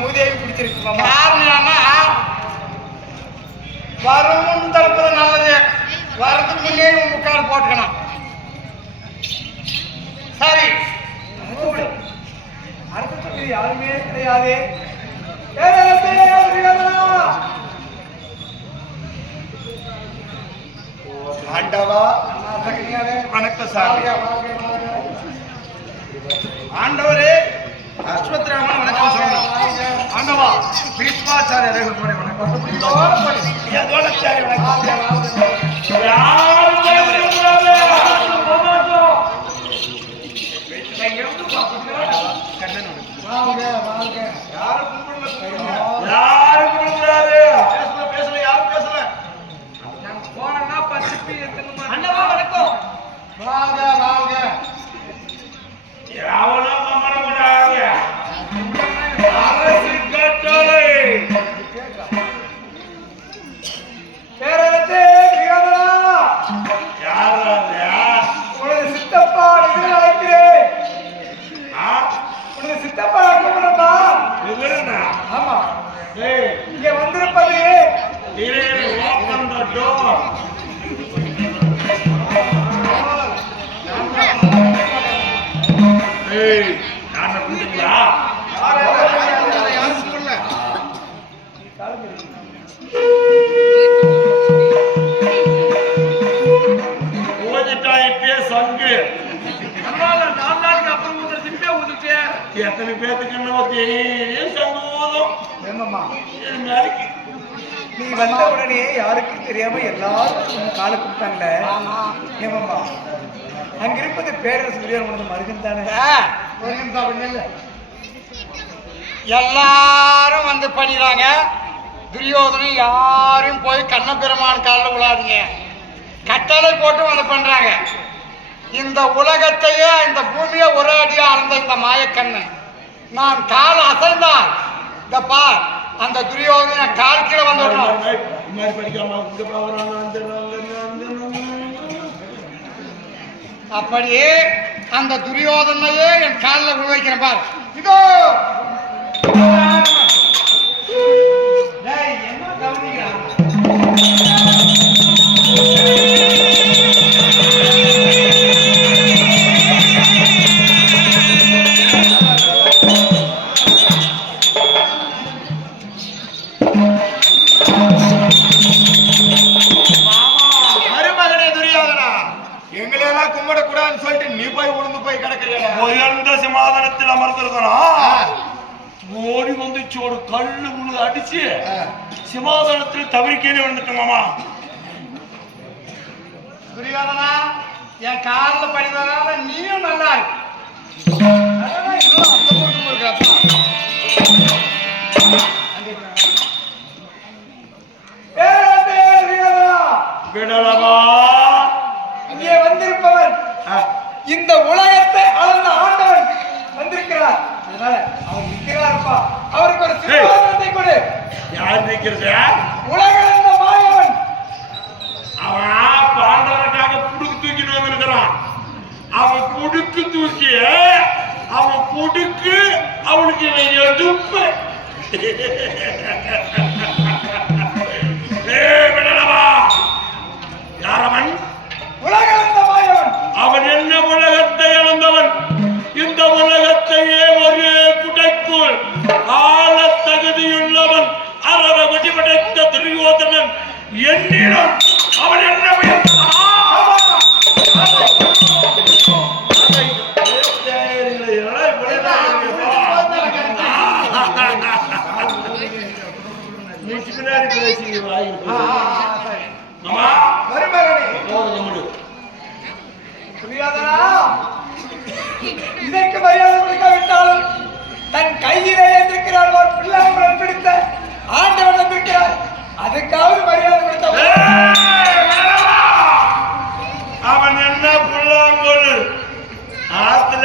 மூதேவி பிடிச்சிருக்கு மாமா. காரணம் வரும் தடுப்பது நல்லது. வரதுக்கு முன்னே முக்கால் போட்டுக்கணும். சரி, அடுத்தது யாருமே கிடையாது. ஆண்டவா வணக்கம் சாமி. ஆண்டவரே அஸ்வத்ராமன் வணக்கம் சாமி. ஆண்டவா பீஷ்மாச்சாரிய வணக்கம். யதோனச்சாரிய வணக்கம். இங்க வந்திருப்பது எத்தனை பேருக்கு நீ வந்த உடனே யாருக்கும் தெரியாம எல்லாரும் காலை கூப்பிட்டாங்களே. ஏமாமா அங்க இருப்பது பேரரசு துரியோதனன் மருகன் தானே? எல்லாரும் வந்து பண்ணிடுறாங்க. துரியோதனன் யாரையும் போய் கண்ணபெருமான் காலில் விழாதீங்க, கட்டளை போட்டு வந்து பண்றாங்க. இந்த உலகத்தையே இந்த பூமியை ஒரு அடியா அளந்த இந்த மாயக்கண்ணு நான் கால் அசைந்தால் இந்த பார் அந்த துரியோதன கால் கீழே வந்துடணும். அப்படியே அந்த துரியோதனையே என் காலில் விழ வைக்கிறேன் பார். இதோ என்ன கவனிக்கிறான்? எங்களெல்லாம் கும்பிடக்கூடாதுன்னு சொல்லிட்டு நீ போய் உளுந்து போய் கிடக்குற சிமாதானத்தில் அமர்ந்திருக்கா ஓடி வந்துச்சு ஒரு கல்லு முழு அடிச்சு சிமாதானத்தில் தவிர்க்கே வந்துட்டோமாமா. துரியோதனா என் காலில் படிவதால நீயும் நல்லா விடலவா. இங்கே வந்திருப்பவர் இந்த உலகத்தை அளந்த ஆண்டவன் வந்திருக்கிறார். அதனால அவர் நிற்கிறார்ப்பா. அவருக்கு ஒரு சிம்மாசனத்தை கொடு. யார் நிற்கிறது? உலகளந்த மாயவன். அவன் பாண்டவனுக்காக புடுக்கு தூக்கிட்டு வந்திருக்கிறான். அவன் புடுக்கு தூக்கி அவன் புடுக்கு அவனுக்கு எடுப்பு. யாரவன்? உலகளந்த மாயவன். அவன் என்ன உலகத்தை இழந்தவன்? இந்த உலகத்தையே ஒரு குடைக்குள் ஆள தகுதியுள்ளவன் அரவ வெடிபடைத்த துரியோதனன் என்னிடம் அவன் என்ன இதற்கு மரியாதை கொடுக்காவிட்டாலும் தன் கையிலே இருக்கிறார் பிள்ளைகள் பிடித்த ஆண்டவன் வந்திருக்கிறார். அதுக்காவது மரியாதை கொடுத்த அவன் என்ன புல்லாங்கோல் ஆத்துல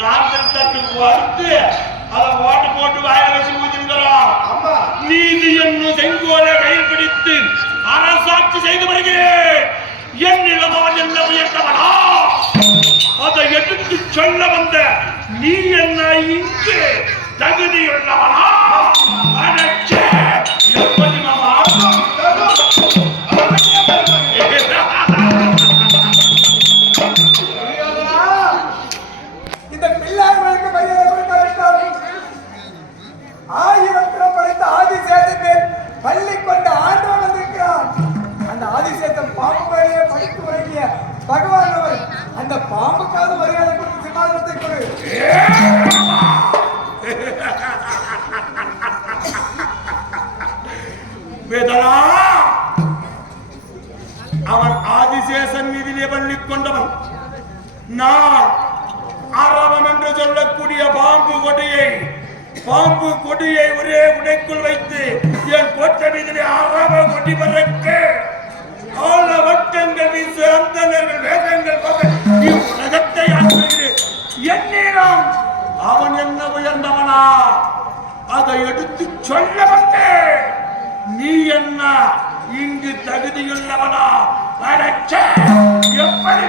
நாட்டில் தட்டு வறுத்து அதை ஓட்டு போட்டு வாய வச்சு ஊற்றிருக்கிறான். நீதி என்னும் செங்கோலை கையில் பிடித்து அரசாட்சி செய்து வருகிறேன். என்னிடம் அவன் என்ன உயர்த்தவனா? அதை எடுத்து சொல்ல வந்த நீ என்ன இங்கு தகுதியுள்ளவனா? அடச்சே! எப்படி மாமா? இந்த பிள்ளைகளுக்கு மரியாதை கொடுக்க வேண்டும். ஆயிரத்திரம் படைத்த ஆதிசேஷத்தை பள்ளி கொண்ட ஆண்டவன் வந்திருக்கிறான். அந்த ஆதிசேஷன் பாம்பு மேலேயே படித்து வழங்கிய பகவான் அவர். அந்த பாம்புக்காவது மரியாதை கொடுத்து சிம்மாசனத்தை கொடு. வேதனா, அவன் ஆதிசேஷன் மீதிலே பள்ளி கொண்டவன். நான் அரவம் என்று சொல்லக்கூடிய பாம்பு கொடியை ஒரே உடைக்குள் வைத்து என் கோட்டை மீதிலே அரவ கொடி பறக்க ஆள வட்டங்கள் வீசு அந்தனர்கள் வேதங்கள் உலகத்தை ஆற்றுகிறேன். என்னிடம் அவன் என்ன உயர்ந்தவனா? அதை எடுத்து சொல்ல வந்தேன். நீ என்ன இங்கு தகுதியுள்ளவனா? அடச்ச! எப்படி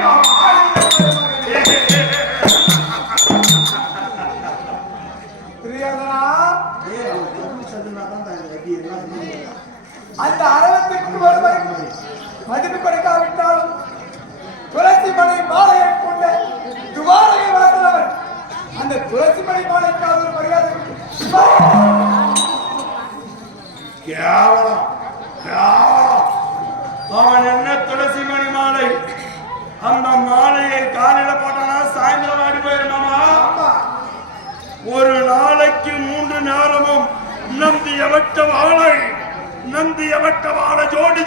அந்த அரவத்துக்கு ஒருவர் மதிப்பு கொடுக்காவிட்டாலும் துளசி மணி மாலையை கொண்ட துவாரகை வாழ்ந்தவன். அந்த துளசி மணி மாலைக்காக ஒரு மரியாதை கேவலம். அவன் என்ன துளசி மணி மாலை? அந்த மாலையை காலையில போட்டானா சாயந்தரம் ஆடி போயிருமாமா? ஒரு நாளைக்கு 3 நேரமும் நந்தியவட்ட வாழை ஜோடி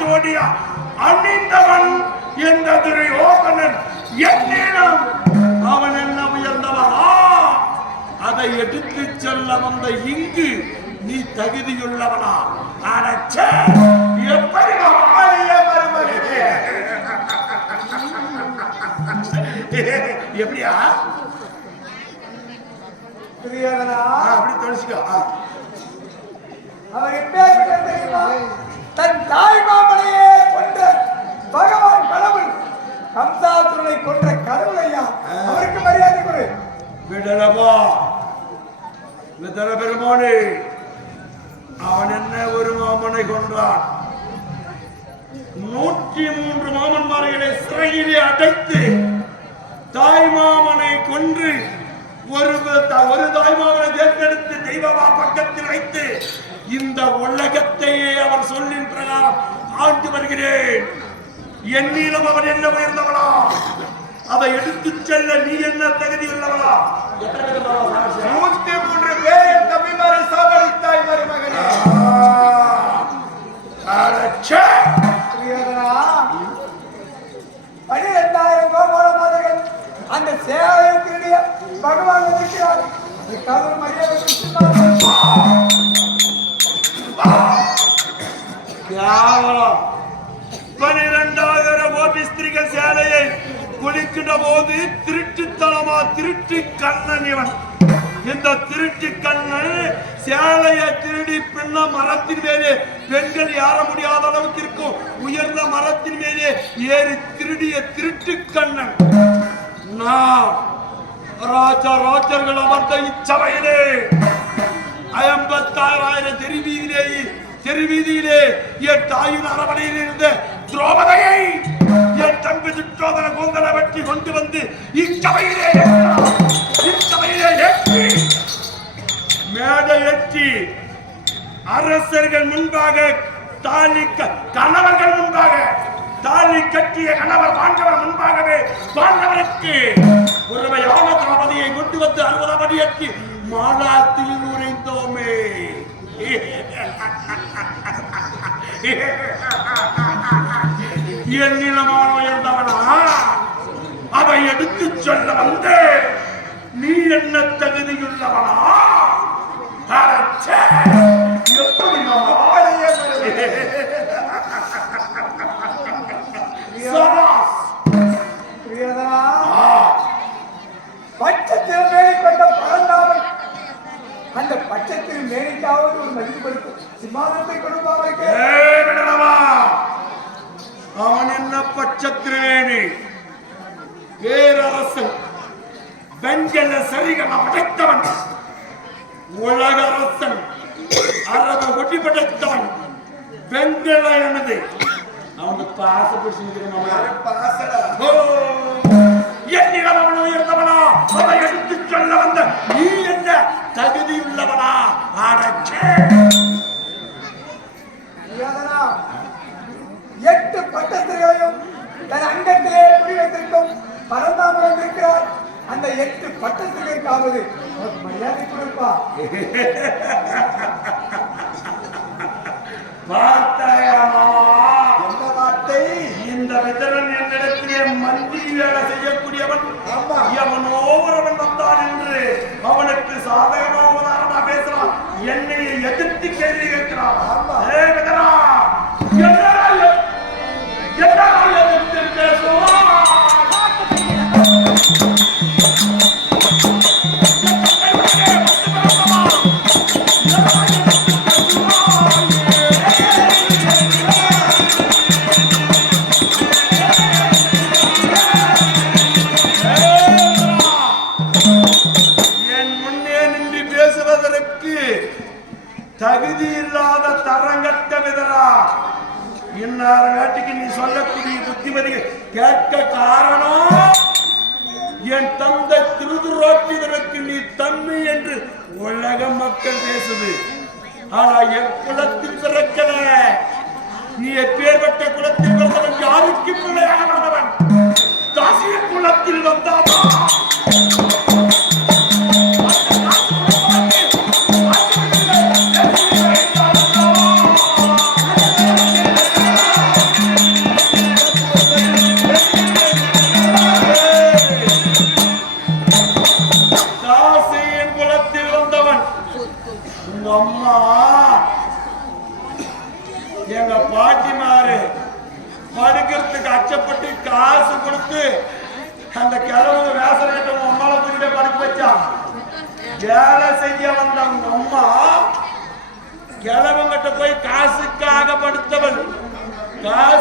ஜோடியா அணிந்தவன் என்ற துரியோதனன். என்னிடம் அவன் என்ன உயர்ந்தவனா? அதை எடுத்து செல்ல வந்த இங்கு நீ தகுதியுள்ளவனா? அடச்ச! எப்படி எப்படியா அப்படி தொலைச்சிக்கோ. அவர் எப்பேற்பட்ட தெரியுமா? தன் தாய் மாமனையே கொன்ற பகவான் கடவுள், கம்சாசுரனை கொன்ற கடவுள் ஐயா. அவருக்கு மரியாதை கொடு. விடலவா விதர பெருமானே, அவன் என்ன ஒரு மாமனை கொன்றான்? 103 மாமன்மார்களை சிறையிலே அடைத்து தாய் மாமனை கொன்று ஒரு தாய் மாமனை தேர்ந்தெடுத்து தெய்வமா பக்கத்தில் வைத்து இந்த உலகத்தையே அவர் சொல்லின் பிரகாரம் ஆண்டு வருகிறேன். என்னிடம் அவன் என்ன உயர்ந்தவனா? அதை எடுத்து செல்ல நீ என்ன தகுதி உள்ளவனா? 103 பேரை தம்பிமாரை சாவடித்தாய் மருமகனே. 12,000 கோபால மாதர்கள் அந்த சேவையை திருடிய பகவான் இருக்கிறார். அதுக்காக ஒரு மரியாதை கேவலம். 12,000 கோபி ஸ்திரீகள் சேலையை குளிக்கின்ற போது திருட்டு கண்ணன் இவன். இந்த திருட்டு கண்ணன் சேலையை திருடி பின்ன மரத்தின் மேலே பெண்கள் ஏற முடியாத அளவுக்கு இருக்கும் உயர்ந்த மரத்தின் மேலே ஏறி திருடிய திருட்டு கண்ணன். ராஜர்கள் அமர்ந்த இச்சபையிலே 56,000 தெருவீதியிலே என் தாயின் அரவணையில் இருந்த திரௌபதியை என் தம்பி துச்சோதன கூந்தல வெட்டி கொண்டு வந்து இச்சபையிலே ஏற்றி மேடை ஏற்றி அரசர்கள் முன்பாக கணவர்கள் முன்பாக தாலி கட்டிய கணவர் பாண்டவர் முன்பாகவே பாண்டவருக்கு ஒருமையான திரௌபதியை கொண்டு வந்து 60 அடி ஏற்றி மாலாத்தில் உரைந்தோமே. என் நிலமான உயர்ந்தவனா? அதை எடுத்து சொல்ல வந்து நீ என்ன தகுதியுள்ளவனா? பட்சத்தில் மேலே கொண்ட பழந்தாமல் அந்த பட்சத்தில் மேலைக்காவது ஒரு மதிப்பு கொடுக்கும் சிம்மாசனத்தை கொடுப்பாங்க. அவன் என்ன பட்சத்திரேணி பேரரசன் வெஞ்ச மஞ்சள் சரிகளை படைத்தவன், உலக அரசன், அரப ஒட்டி படைத்தவன், வெங்கல எனது அவனுக்கு பாசப்பட்டு என்னிடம் அவன் உயர்ந்தவனா, அவனை எடுத்து சொல்ல வந்த நீ என்ன தகுதியுள்ளவனா? ஆரச்சே 8 பட்டத்திரையும் தன் அங்கத்திலே குறி வைத்திருக்கும் பரந்தாமன் இருக்கிறார். அந்த 8 பட்டத்திற்காவது மரியாதை கொடுப்பா. எந்த வார்த்தை? இந்த விதரன் என்னிடத்திலே மந்திரி வேலை செய்யக்கூடியவன், அவனோ ஒருவன் வந்தான் என்று அவனுக்கு சாதகமா உதாரணமா பேசுறான், என்னை எதிர்த்து கேள்வி கேட்கிறான். எதிர்த்து பேசுவான். தகுதி இல்லாத தரங்கட்ட விதரா, இந்நாட்டுக்கு நீ சொல்லக்கூடிய புத்திமதி கேட்க காரணம் என் தந்தை திருதுரோட்டிதனுக்கு நீ தன்மை என்று உலக மக்கள் பேசுது. ஆனா என் குலத்தில் பிறக்கல. நீ எப்பேற்பட்ட குலத்தில் பிறந்தவன்? யாருக்கு பிள்ளையாக வந்தவன்? தாசிய குலத்தில் வந்தாவா? அம்மா எங்க பாட்டிமாரு படுக்கிறதுக்கு அச்சப்பட்டு காசு கொடுத்து அந்த கிழவங்க வேசம் கட்ட அம்மாவை தூக்கிட்ட படுக்க வச்சா. வேலை செய்ய வந்த அவங்க அம்மா கிழவங்கிட்ட போய் காசுக்காக படுத்தவள். காசு